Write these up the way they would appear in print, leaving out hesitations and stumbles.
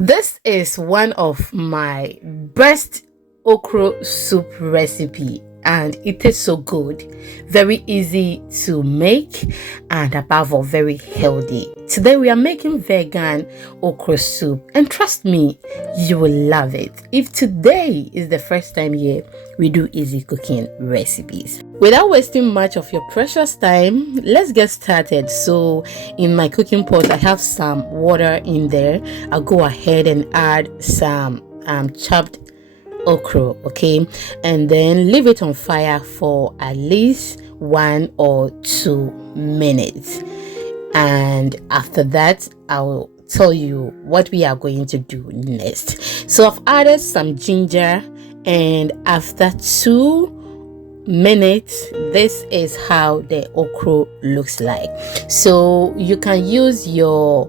This is one of my best okra soup recipe and it is so good, very easy to make, and above all very healthy. Today we are making vegan okra soup, and trust me, you will love it. If today is the first time here, we do easy cooking recipes. Without wasting much of your precious time, let's get started. So in my cooking pot I have some water in there. I'll go ahead and add some chopped okra, okay, and then leave it on fire for at least 1 or 2 minutes, and after that I'll tell you what we are going to do next. So I've added some ginger, and after 2 minutes, this is how the okra looks like. So you can use your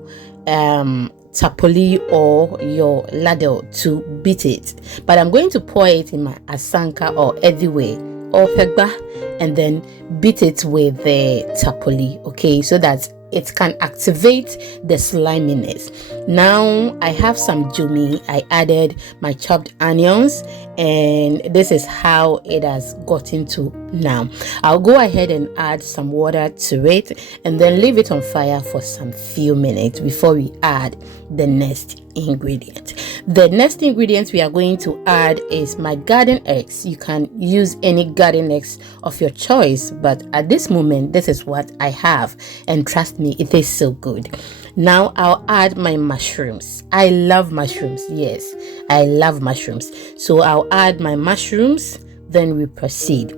tapoli or your ladle to beat it, but I'm going to pour it in my asanka or ediwe or pegba and then beat it with the tapoli, okay, so that it can activate the sliminess. Now I have some jumi. I added my chopped onions, and this is how it has gotten to now. I'll go ahead and add some water to it and then leave it on fire for some few minutes before we add the next ingredient. The next ingredient we are going to add is my garden eggs. You can use any garden eggs of your choice, but at this moment this is what I have, and trust me, it is so good. Now I'll add my mushrooms. I love mushrooms. Yes, I love mushrooms. So I'll add my mushrooms, then we proceed.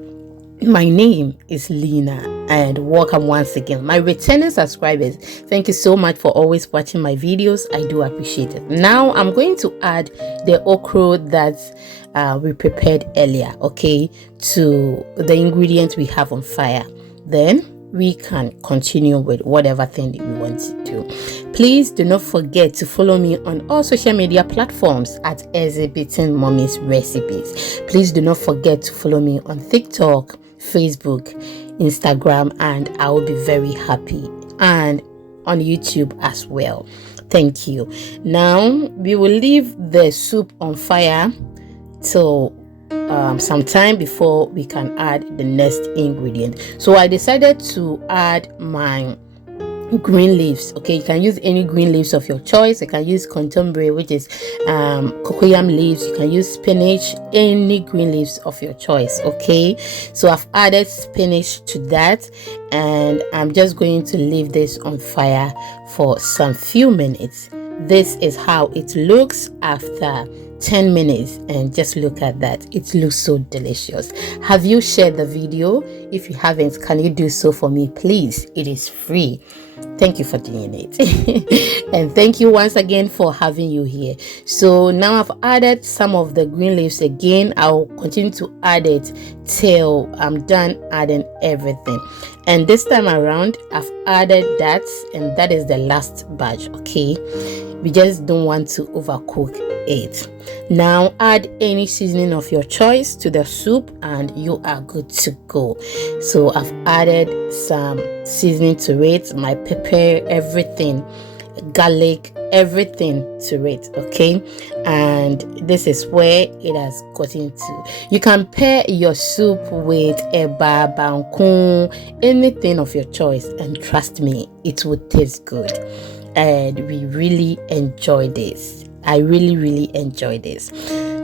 My name is Lena, and welcome once again. My returning subscribers, thank you so much for always watching my videos. I do appreciate it. Now I'm going to add the okra that we prepared earlier, okay, to the ingredients we have on fire. Then we can continue with whatever thing that we want to do. Please do not forget to follow me on all social media platforms at Exhibiting Mommy's Recipes. Please do not forget to follow me on TikTok, Facebook, Instagram, and I will be very happy, and on YouTube as well. Thank you. Now we will leave the soup on fire till some time before we can add the next ingredient. So I decided to add my green leaves, okay. You can use any green leaves of your choice. You can use contemporary, which is cocoyam leaves. You can use spinach, any green leaves of your choice, okay. So I've added spinach to that, and I'm just going to leave this on fire for some few minutes. This is how it looks after 10 minutes, and just look at that. It looks so delicious. Have you shared the video? If you haven't, can you do so for me, please? It is free. Thank you for doing it. And thank you once again for having you here. So now I've added some of the green leaves again. I'll continue to add it till I'm done adding everything. And this time around I've added that, and that is the last batch, okay. We just don't want to overcook it. Now add any seasoning of your choice to the soup and you are good to go. So I've added some seasoning to it, my pepper, everything, garlic, everything to it, okay. And this is where it has gotten to. You can pair your soup with eba, bangkun, anything of your choice, and trust me, it will taste good. And we really enjoy this. I really enjoy this.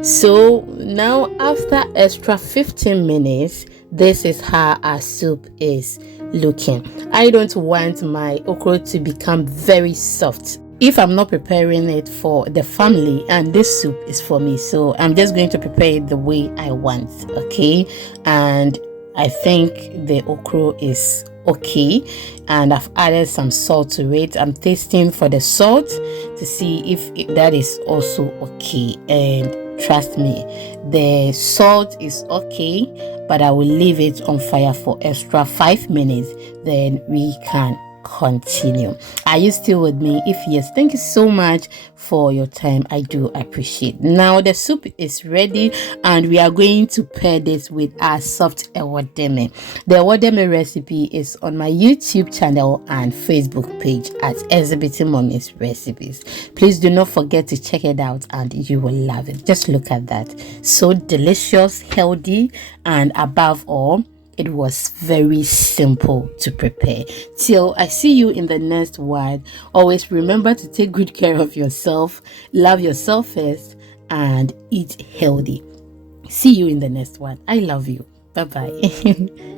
So now after extra 15 minutes, this is how our soup is looking. I don't want my okra to become very soft if I'm not preparing it for the family, and this soup is for me, so I'm just going to prepare it the way I want, okay. And I think the okra is okay, and I've added some salt to it. I'm tasting for the salt to see if that is also okay, and trust me, the salt is okay, but I will leave it on fire for extra 5 minutes, then we can continue. Are you still with me? If yes, thank you so much for your time. I do appreciate. Now the soup is ready, and we are going to pair this with our soft ewodeme. The ewodeme recipe is on my YouTube channel and Facebook page at Exhibiting Mommy's Recipes. Please do not forget to check it out, and you will love it. Just look at that. So delicious, healthy, and above all, it was very simple to prepare. Till I see you in the next one, always remember to take good care of yourself, love yourself first, and eat healthy. See you in the next one. I love you. Bye bye.